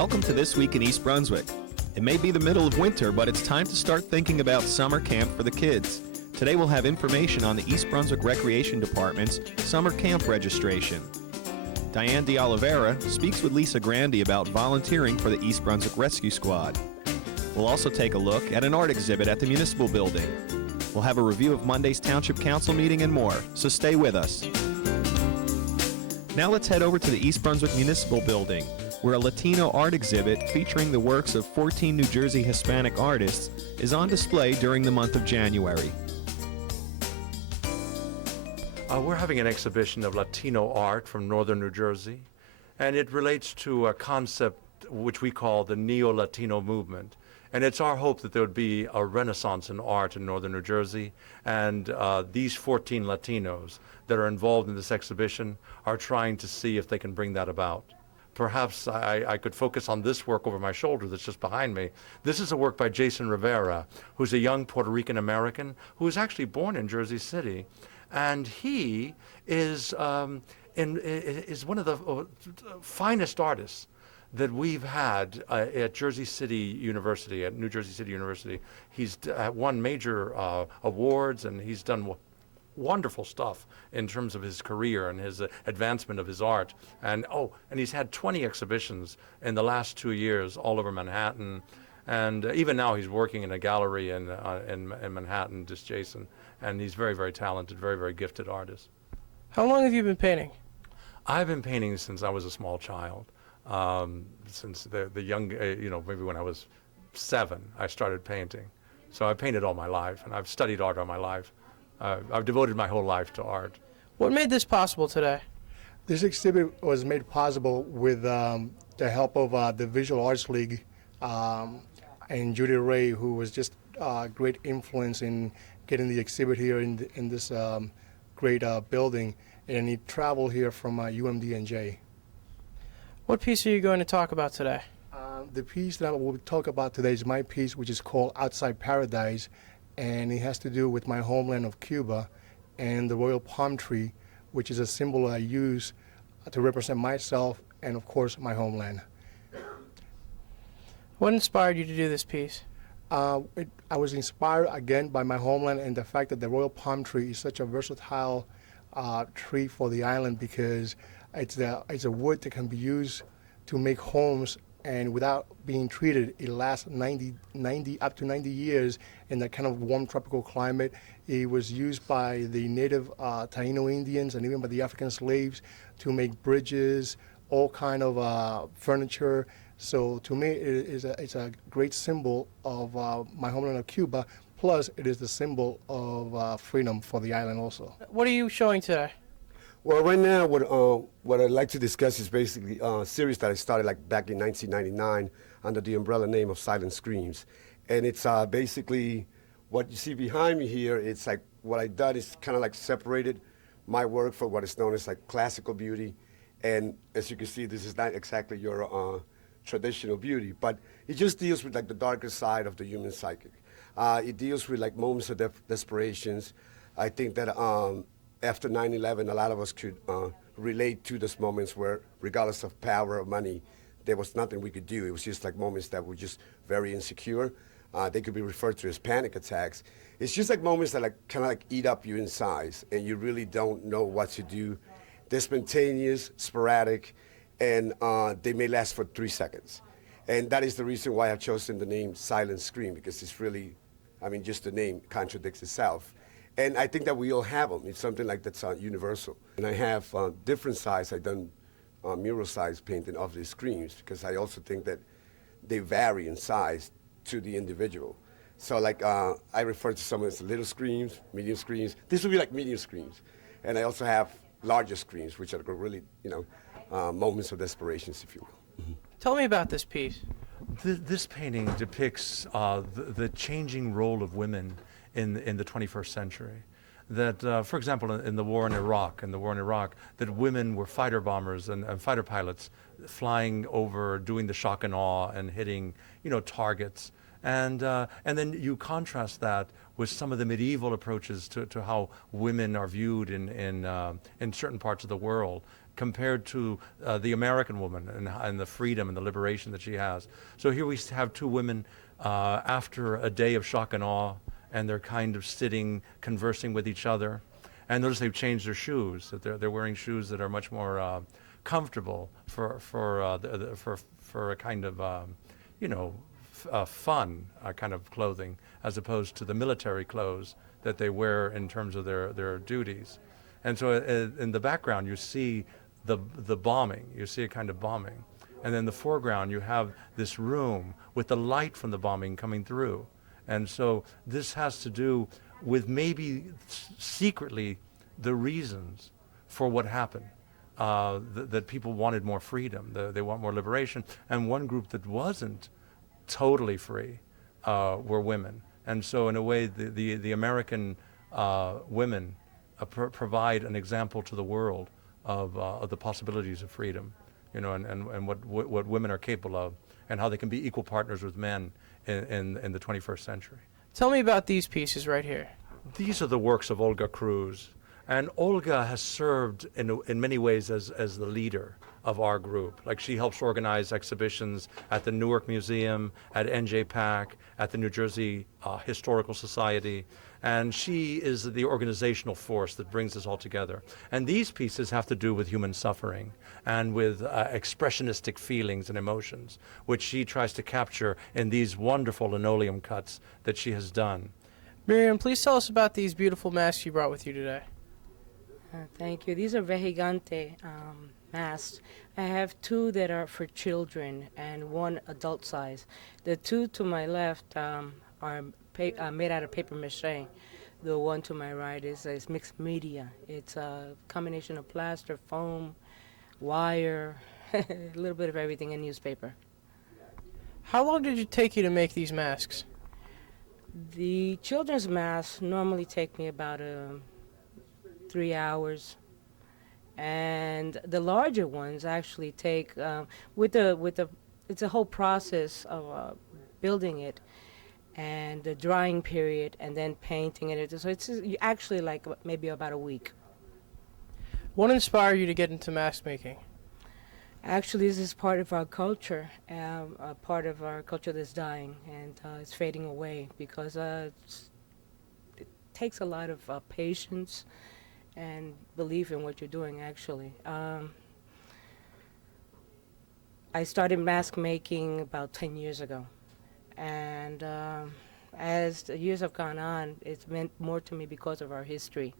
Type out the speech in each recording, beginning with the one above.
Welcome to This Week in East Brunswick. It may be the middle of winter, but it's time to start thinking about summer camp for the kids. Today we'll have information on the East Brunswick Recreation Department's summer camp registration. Diane De Oliveira speaks with Lisa Grandy about volunteering for the East Brunswick Rescue Squad. We'll also take a look at an art exhibit at the Municipal Building. We'll have a review of Monday's Township Council meeting and more, so stay with us. Now let's head over to the East Brunswick Municipal Building, where a Latino art exhibit featuring the works of 14 New Jersey Hispanic artists is on display during the month of January. We're having an exhibition of Latino art from northern New Jersey, and it relates to a concept which we call the Neo-Latino movement. And it's our hope that there would be a renaissance in art in northern New Jersey, and these 14 Latinos that are involved in this exhibition are trying to see if they can bring that about. Perhaps I could focus on this work over my shoulder that's just behind me. This is a work by Jason Rivera, who's a young Puerto Rican American who was actually born in Jersey City. And he is one of the finest artists that we've had at Jersey City University, at New Jersey City University. He's won major awards, and he's done wonderful stuff in terms of his career and his advancement of his art. And he's had 20 exhibitions in the last 2 years all over Manhattan. And even now he's working in a gallery in Manhattan, just Jason. And he's very, very talented, very, very gifted artist. How long have you been painting? I've been painting since I was a small child. Since the young, maybe when I was 7, I started painting. So I painted all my life, and I've studied art all my life. I've devoted my whole life to art. What made this possible today? This exhibit was made possible with the help of the Visual Arts League and Judy Ray, who was just a great influence in getting the exhibit here in this great building. And he traveled here from UMDNJ. What piece are you going to talk about today? The piece that I will talk about today is my piece, which is called Outside Paradise, and it has to do with my homeland of Cuba and the royal palm tree, which is a symbol I use to represent myself and, of course, my homeland. What inspired you to do this piece? I was inspired, again, by my homeland and the fact that the royal palm tree is such a versatile tree for the island, because it's a wood that can be used to make homes, and without being treated, it lasts up to 90 years in that kind of warm tropical climate. It was used by the native Taino Indians and even by the African slaves to make bridges, all kind of furniture. So to me, it's a great symbol of my homeland of Cuba. Plus, it is the symbol of freedom for the island also. What are you showing today? Well, right now, what I'd like to discuss is basically a series that I started back in 1999 under the umbrella name of Silent Screams. And it's basically what you see behind me here. It's like what I've done is kind of separated my work for what is known as classical beauty. And as you can see, this is not exactly your traditional beauty, but it just deals with the darker side of the human psychic. It deals with moments of desperations. I think that after 9/11, a lot of us could relate to those moments where, regardless of power or money, there was nothing we could do. It was just moments that were just very insecure. They could be referred to as panic attacks. It's just moments that kind of eat up you inside, and you really don't know what to do. They're spontaneous, sporadic, and they may last for 3 seconds. And that is the reason why I've chosen the name Silent Scream, because it's really, just the name contradicts itself. And I think that we all have them. It's something that's universal. And I have different size. I've done mural size painting of these screams, because I also think that they vary in size to the individual. So I refer to some as little screams, medium screams. This would be medium screams. And I also have larger screams, which are really, moments of desperation, if you will. Mm-hmm. Tell me about this piece. This painting depicts the changing role of women in the 21st century. That, for example, in the war in Iraq, that women were fighter bombers and fighter pilots flying over, doing the shock and awe and hitting, targets. And then you contrast that with some of the medieval approaches to how women are viewed in certain parts of the world, compared to the American woman and the freedom and the liberation that she has. So here we have two women after a day of shock and awe, and they're kind of sitting, conversing with each other. And notice they've changed their shoes, that they're wearing shoes that are much more comfortable for a kind of, fun kind of clothing, as opposed to the military clothes that they wear in terms of their duties. And so in the background, you see the bombing. You see a kind of bombing. And in the foreground, you have this room with the light from the bombing coming through. And so this has to do with maybe secretly the reasons for what happened, that people wanted more freedom, they want more liberation. And one group that wasn't totally free were women. And so in a way, the American women provide an example to the world of the possibilities of freedom, and what women are capable of, and how they can be equal partners with men in the 21st century. Tell me about these pieces right here. These are the works of Olga Cruz. And Olga has served in many ways as the leader of our group. Like, she helps organize exhibitions at the Newark Museum, at NJPAC, at the New Jersey Historical Society. And she is the organizational force that brings us all together. And these pieces have to do with human suffering and with expressionistic feelings and emotions, which she tries to capture in these wonderful linoleum cuts that she has done. Miriam, please tell us about these beautiful masks you brought with you today. Thank you. These are Vejigante masks. I have two that are for children and one adult size. The two to my left are made out of paper mache. The one to my right is mixed media. It's a combination of plaster, foam, wire, a little bit of everything, and newspaper. How long did it take you to make these masks? The children's masks normally take me about 3 hours, and the larger ones actually take it's a whole process of building it, and the drying period, and then painting it. So it's actually like maybe about a week. What inspired you to get into mask making? Actually, this is part of our culture, a part of our culture that's dying, and it's fading away because it takes a lot of patience and belief in what you're doing, actually. I started mask making about 10 years ago. And as the years have gone on, it's meant more to me because of our history.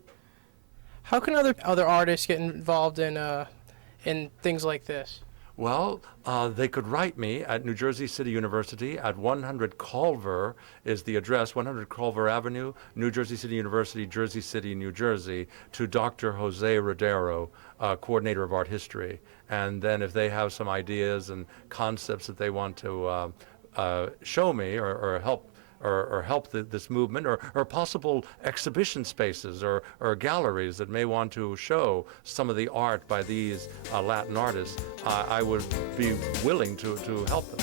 How can other artists get involved in things like this? Well, they could write me at New Jersey City University at 100 Culver is the address, 100 Culver Avenue, New Jersey City University, Jersey City, New Jersey, to Dr. Jose Rodero, coordinator of art history. And then if they have some ideas and concepts that they want to show me or help this movement, or possible exhibition spaces or galleries that may want to show some of the art by these Latin artists, I would be willing to help them.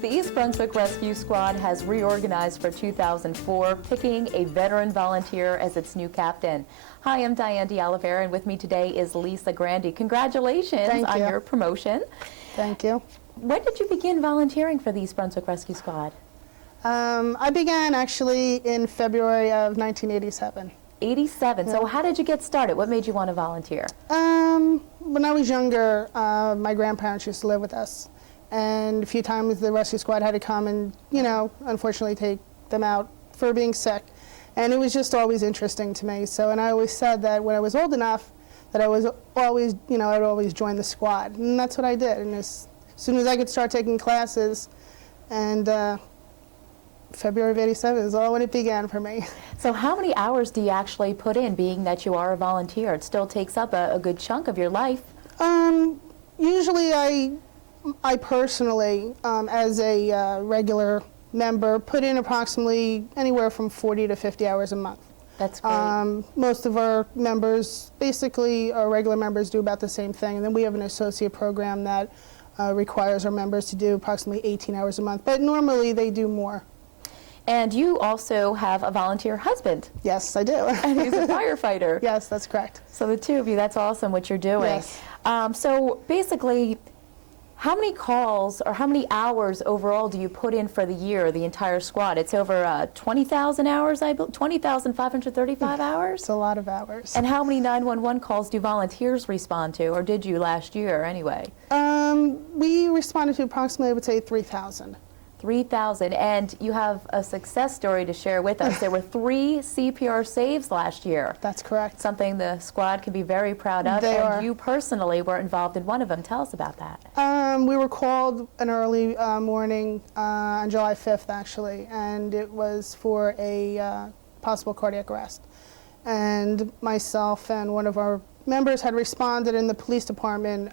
The East Brunswick Rescue Squad has reorganized for 2004, picking a veteran volunteer as its new captain. Hi, I'm Diane D'Oliveira, and with me today is Lisa Grandi. Congratulations on your promotion. Thank you. When did you begin volunteering for the East Brunswick Rescue Squad? I began actually in February of 1987. 87. Yeah. So how did you get started? What made you want to volunteer? When I was younger, my grandparents used to live with us. And a few times the rescue squad had to come and, unfortunately take them out for being sick. And it was just always interesting to me. So, and I always said that when I was old enough, that I was always, I'd always join the squad. And that's what I did. And as soon as I could start taking classes, and February of 87 is all when it began for me. So how many hours do you actually put in, being that you are a volunteer? It still takes up a good chunk of your life. Usually I personally, as a regular member, put in approximately anywhere from 40 to 50 hours a month. That's great. Most of our members, basically our regular members, do about the same thing. And then we have an associate program that requires our members to do approximately 18 hours a month. But normally they do more. And you also have a volunteer husband, Yes, I do. and he's a firefighter. Yes, that's correct. So the two of you, that's awesome what you're doing. Yes. So basically, how many calls or how many hours overall do you put in for the year, the entire squad? It's over 20,000 hours, 20,535 hours? It's a lot of hours. And how many 911 calls do volunteers respond to, or did you last year anyway? We responded to approximately, I would say, 3,000. 3,000, and you have a success story to share with us. There were 3 CPR saves last year. That's correct. Something the squad can be very proud of, They and are. you personally were involved in one of them. Tell us about that. We were called an early morning on July 5th, actually, and it was for a possible cardiac arrest. And myself and one of our members had responded, and the police department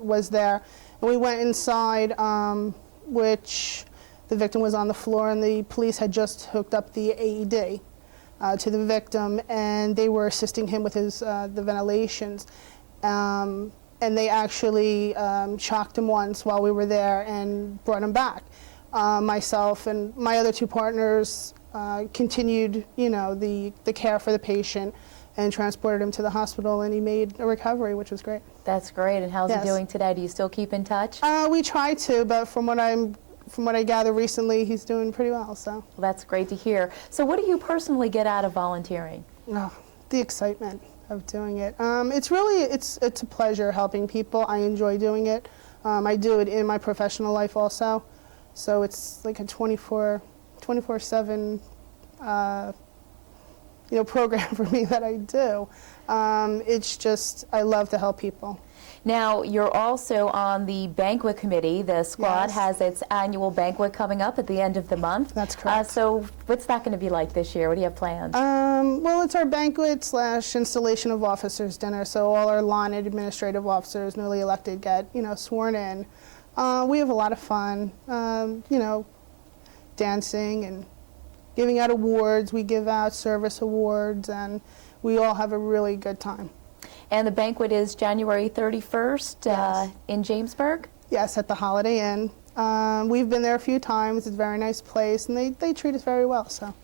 was there. And we went inside, which the victim was on the floor, and the police had just hooked up the AED to the victim, and they were assisting him with his the ventilations. And they actually shocked him once while we were there and brought him back. Myself and my other 2 partners continued, the care for the patient and transported him to the hospital, and he made a recovery, which was great. That's great. And how's Yes. he doing today? Do you still keep in touch? We try to, but from what I gather recently, he's doing pretty well. So Well, that's great to hear. So what do you personally get out of volunteering? the excitement of doing it. It's a pleasure helping people. I enjoy doing it. I do it in my professional life also, so it's like a 24/7 program for me that I do. It's just, I love to help people. Now, you're also on the banquet committee. The squad Yes. has its annual banquet coming up at the end of the month. That's correct. So what's that going to be like this year? What do you have planned? Well, it's our banquet / installation of officers dinner. So all our line and administrative officers, newly elected, get sworn in. We have a lot of fun, dancing and giving out awards. We give out service awards, and we all have a really good time. And the banquet is January 31st Yes. in Jamesburg? Yes, at the Holiday Inn. We've been there a few times. It's a very nice place, and they treat us very well. So.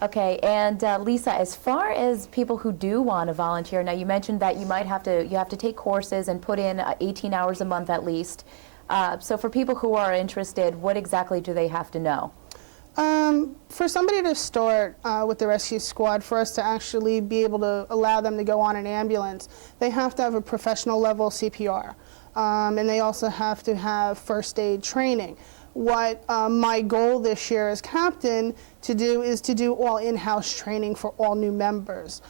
Okay, and Lisa, as far as people who do want to volunteer, now you mentioned that you have to take courses and put in 18 hours a month at least. So for people who are interested, what exactly do they have to know? For somebody to start with the rescue squad, for us to actually be able to allow them to go on an ambulance, they have to have a professional level CPR. And they also have to have first aid training. What my goal this year as captain to do is to do all in-house training for all new members,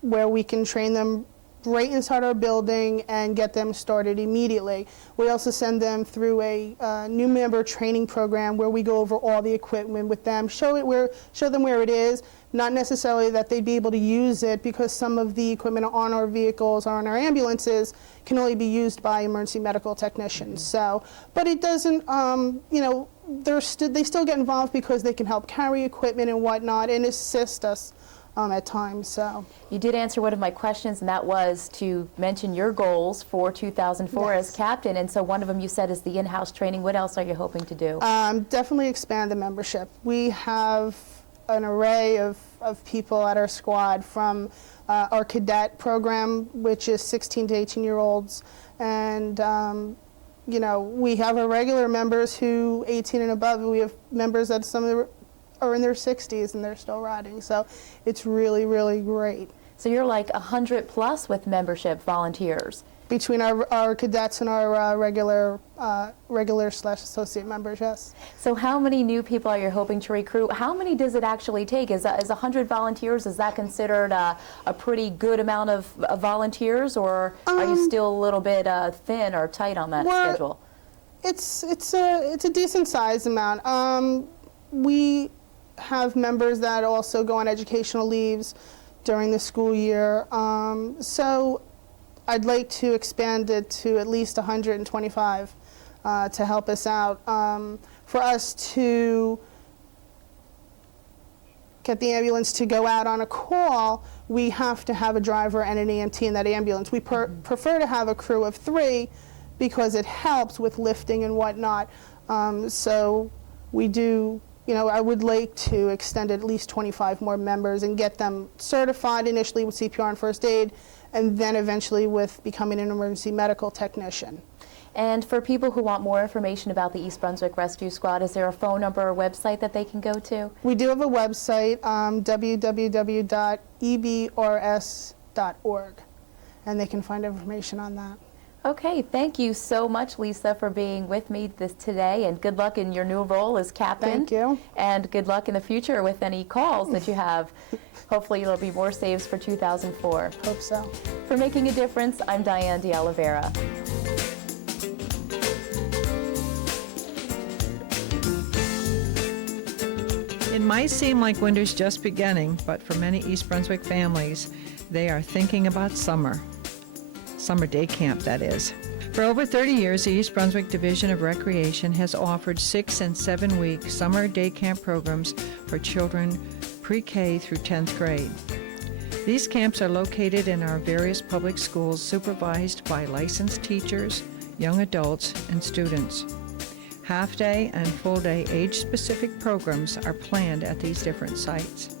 where we can train them right inside our building and get them started immediately. We also send them through a new member training program where we go over all the equipment with them, show them where it is, not necessarily that they'd be able to use it, because some of the equipment on our vehicles or on our ambulances can only be used by emergency medical technicians. So, but it doesn't, they still get involved because they can help carry equipment and whatnot and assist us at times. So You did answer one of my questions, and that was to mention your goals for 2004 as Yes. captain. And so one of them you said is the in-house training. What else are you hoping to do? definitely expand the membership. We have an array of people at our squad, from our cadet program, which is 16 to 18-year-olds, and we have our regular members who 18 and above. We have members that some of them are in their 60s and they're still riding. So it's really, really great. So you're like 100 plus with membership volunteers. Between our cadets and our regular / associate members, yes. So how many new people are you hoping to recruit? How many does it actually take? Is 100 volunteers, is that considered a pretty good amount of volunteers, or are you still a little bit thin or tight on that schedule? It's a decent size amount. We have members that also go on educational leaves during the school year. So I'd like to expand it to at least 125 to help us out. For us to get the ambulance to go out on a call, we have to have a driver and an EMT in that ambulance. We prefer to have a crew of 3 because it helps with lifting and whatnot. So we do I would like to extend at least 25 more members and get them certified initially with CPR and first aid, and then eventually with becoming an emergency medical technician. And for people who want more information about the East Brunswick Rescue Squad, is there a phone number or website that they can go to? We do have a website, www.ebrs.org, and they can find information on that. Okay, thank you so much, Lisa, for being with me today, and good luck in your new role as captain. Thank you. And good luck in the future with any calls that you have. Hopefully there'll be more saves for 2004. Hope so. For Making a Difference, I'm Diane De Oliveira. It might seem like winter's just beginning, but for many East Brunswick families, they are thinking about summer. Summer day camp, that is. For over 30 years, the East Brunswick Division of Recreation has offered 6- and 7-week summer day camp programs for children pre-K through 10th grade. These camps are located in our various public schools, supervised by licensed teachers, young adults, and students. Half-day and full-day age-specific programs are planned at these different sites.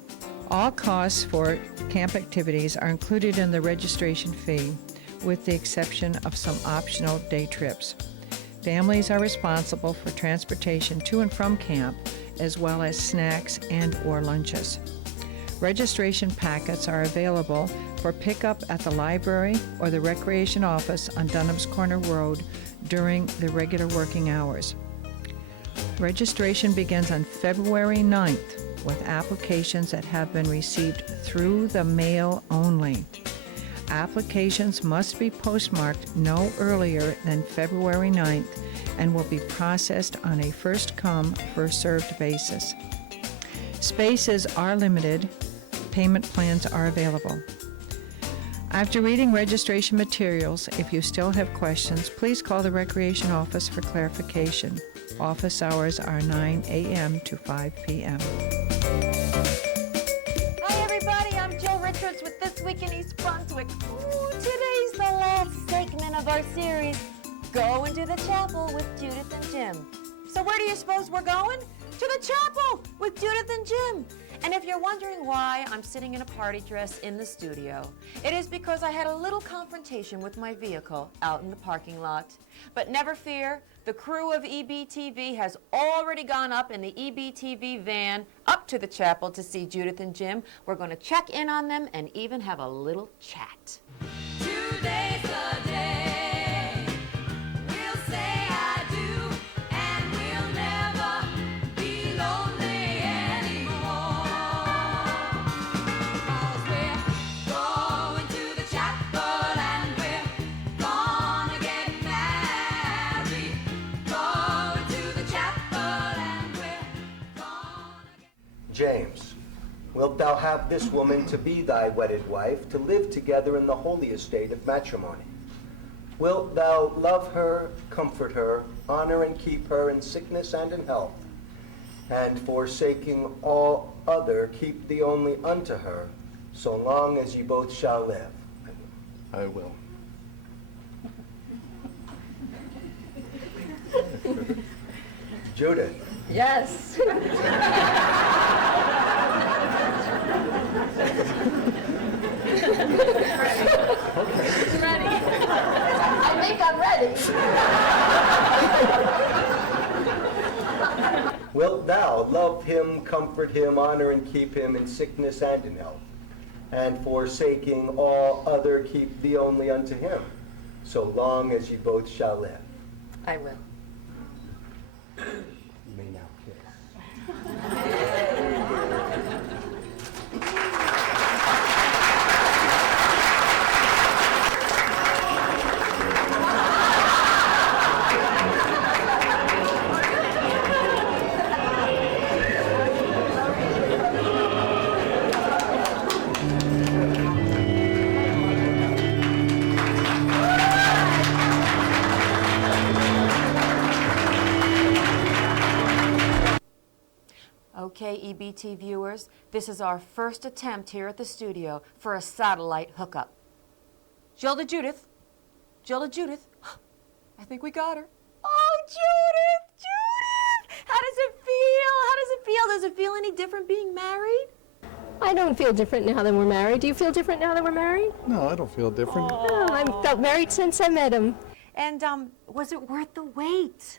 All costs for camp activities are included in the registration fee, with the exception of some optional day trips. Families are responsible for transportation to and from camp, as well as snacks and/or lunches. Registration packets are available for pickup at the library or the recreation office on Dunham's Corner Road during the regular working hours. Registration begins on February 9th, with applications that have been received through the mail only. Applications must be postmarked no earlier than February 9th and will be processed on a first-come, first-served basis. Spaces are limited. Payment plans are available. After reading registration materials, if you still have questions, please call the Recreation Office for clarification. Office hours are 9 a.m. to 5 p.m. Hi everybody, I'm Jill Richards with This Week in East Brunswick. Ooh, today's the last segment of our series, Go into the Chapel with Judith and Jim. So where do you suppose we're going? To the chapel with Judith and Jim. And if you're wondering why I'm sitting in a party dress in the studio, it is because I had a little confrontation with my vehicle out in the parking lot. But never fear, the crew of EBTV has already gone up in the EBTV van up to the chapel to see Judith and Jim. We're going to check in on them and even have a little chat. Today's the day. We'll say I do, and we'll never be lonely anymore. 'Cause we're going to the chapel and we're gonna get married. Going to the chapel and we're gonna get... James, wilt thou have this woman to be thy wedded wife, to live together in the holy estate of matrimony? Wilt thou love her, comfort her, honor and keep her in sickness and in health, and forsaking all other keep thee only unto her, so long as ye both shall live? I will. Judith. Yes. Ready. I think I'm ready. Wilt thou love him, comfort him, honor and keep him in sickness and in health, and forsaking all other keep thee only unto him, so long as ye both shall live? I will. You may now kiss. Okay, EBT viewers, this is our first attempt here at the studio for a satellite hookup. Jill to Judith. Jill to Judith. I think we got her. Oh, Judith! Judith! How does it feel? How does it feel? Does it feel any different being married? I don't feel different now that we're married. Do you feel different now that we're married? No, I don't feel different. Oh, I've felt married since I met him. And was it worth the wait?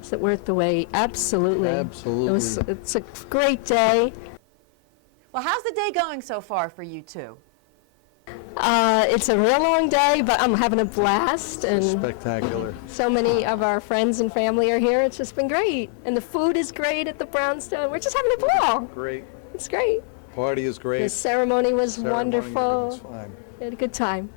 Is it worth the wait? Absolutely. Absolutely. It's a great day. Well, how's the day going so far for you two? It's a real long day, but I'm having a blast. And Spectacular. so many of our friends and family are here. It's just been great. And the food is great at the Brownstone. We're just having a ball. Great. It's great. Party is great. The ceremony was wonderful. Everything's fine. We had a good time.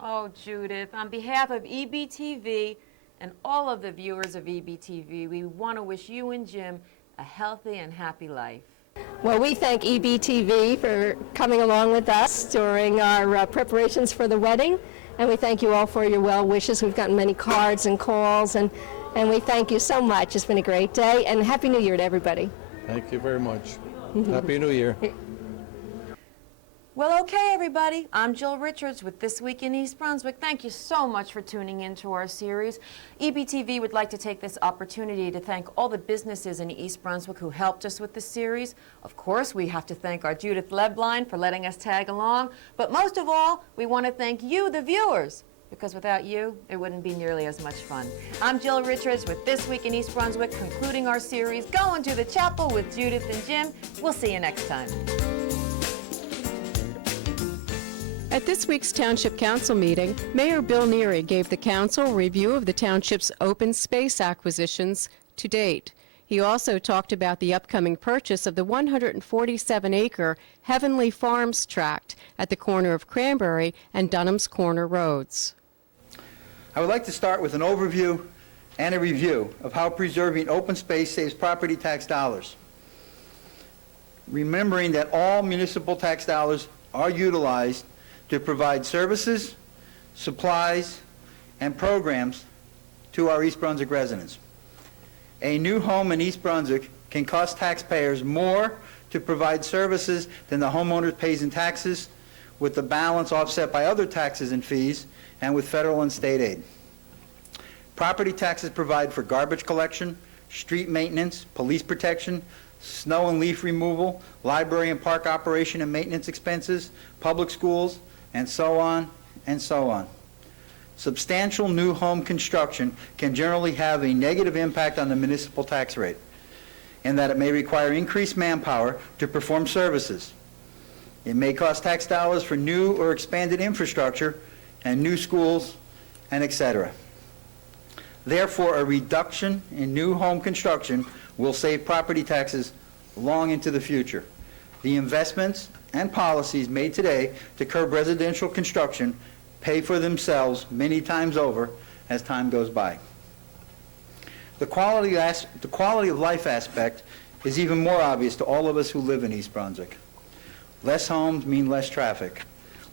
Oh, Judith, on behalf of EBTV and all of the viewers of EBTV, we want to wish you and Jim a healthy and happy life. Well, we thank EBTV for coming along with us during our preparations for the wedding, and we thank you all for your well wishes. We've gotten many cards and calls, and we thank you so much. It's been a great day, and Happy New Year to everybody. Thank you very much. Happy New Year. Well, okay, everybody. I'm Jill Richards with This Week in East Brunswick. Thank you so much for tuning in to our series. EBTV would like to take this opportunity to thank all the businesses in East Brunswick who helped us with this series. Of course, we have to thank our Judith Lebline for letting us tag along. But most of all, we want to thank you, the viewers, because without you, it wouldn't be nearly as much fun. I'm Jill Richards with This Week in East Brunswick, concluding our series, Going to the Chapel with Judith and Jim. We'll see you next time. At this week's Township Council meeting, Mayor Bill Neary gave the council a review of the township's open space acquisitions to date. He also talked about the upcoming purchase of the 147-acre Heavenly Farms tract at the corner of Cranberry and Dunham's Corner Roads. I would like to start with an overview and a review of how preserving open space saves property tax dollars. Remembering that all municipal tax dollars are utilized to provide services, supplies, and programs to our East Brunswick residents. A new home in East Brunswick can cost taxpayers more to provide services than the homeowner pays in taxes, with the balance offset by other taxes and fees and with federal and state aid. Property taxes provide for garbage collection, street maintenance, police protection, snow and leaf removal, library and park operation and maintenance expenses, public schools, and so on and so on. Substantial new home construction can generally have a negative impact on the municipal tax rate, in that it may require increased manpower to perform services. It may cost tax dollars for new or expanded infrastructure and new schools, and etc. Therefore, a reduction in new home construction will save property taxes long into the future. The investments and policies made today to curb residential construction pay for themselves many times over as time goes by. The quality of life aspect is even more obvious to all of us who live in East Brunswick. Less homes mean less traffic,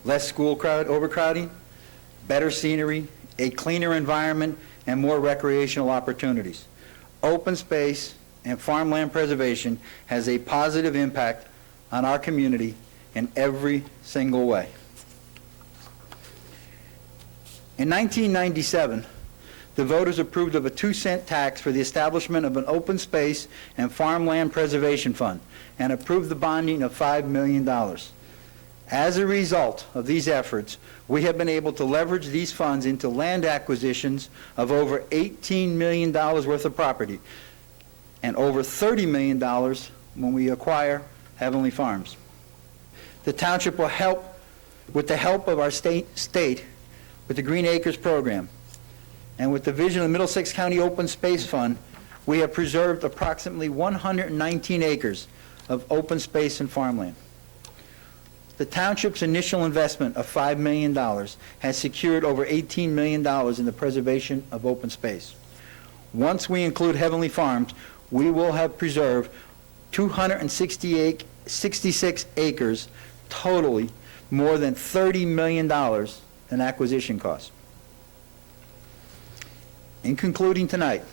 less school overcrowding, better scenery, a cleaner environment, and more recreational opportunities. Open space and farmland preservation has a positive impact on our community in every single way. In 1997, the voters approved of a 2-cent tax for the establishment of an open space and farmland preservation fund and approved the bonding of $5 million. As a result of these efforts, we have been able to leverage these funds into land acquisitions of over $18 million worth of property and over $30 million when we acquire Heavenly Farms. The township will help, with the help of our state with the Green Acres program, and with the vision of the Middlesex County Open Space Fund, we have preserved approximately 119 acres of open space and farmland. The township's initial investment of $5 million has secured over $18 million in the preservation of open space. Once we include Heavenly Farms, we will have preserved 266 acres, totally more than $30 million in acquisition costs. In concluding tonight,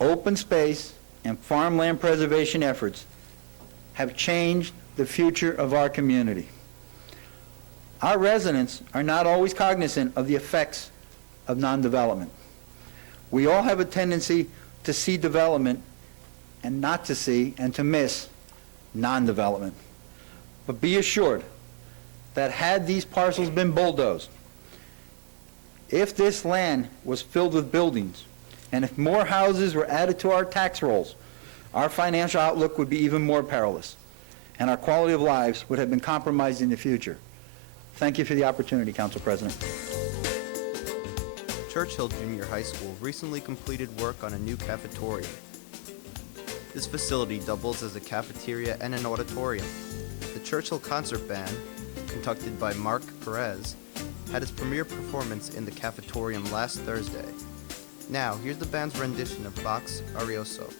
open space and farmland preservation efforts have changed the future of our community. Our residents are not always cognizant of the effects of non-development. We all have a tendency to see development and not to see and to miss non-development. But be assured that had these parcels been bulldozed, if this land was filled with buildings, and if more houses were added to our tax rolls, our financial outlook would be even more perilous, and our quality of lives would have been compromised in the future. Thank you for the opportunity, Council President. Churchill Junior High School recently completed work on a new cafetorium. This facility doubles as a cafeteria and an auditorium. The Churchill Concert Band, conducted by Mark Perez, had its premiere performance in the cafetorium last Thursday. Now, here's the band's rendition of Bach's Arioso.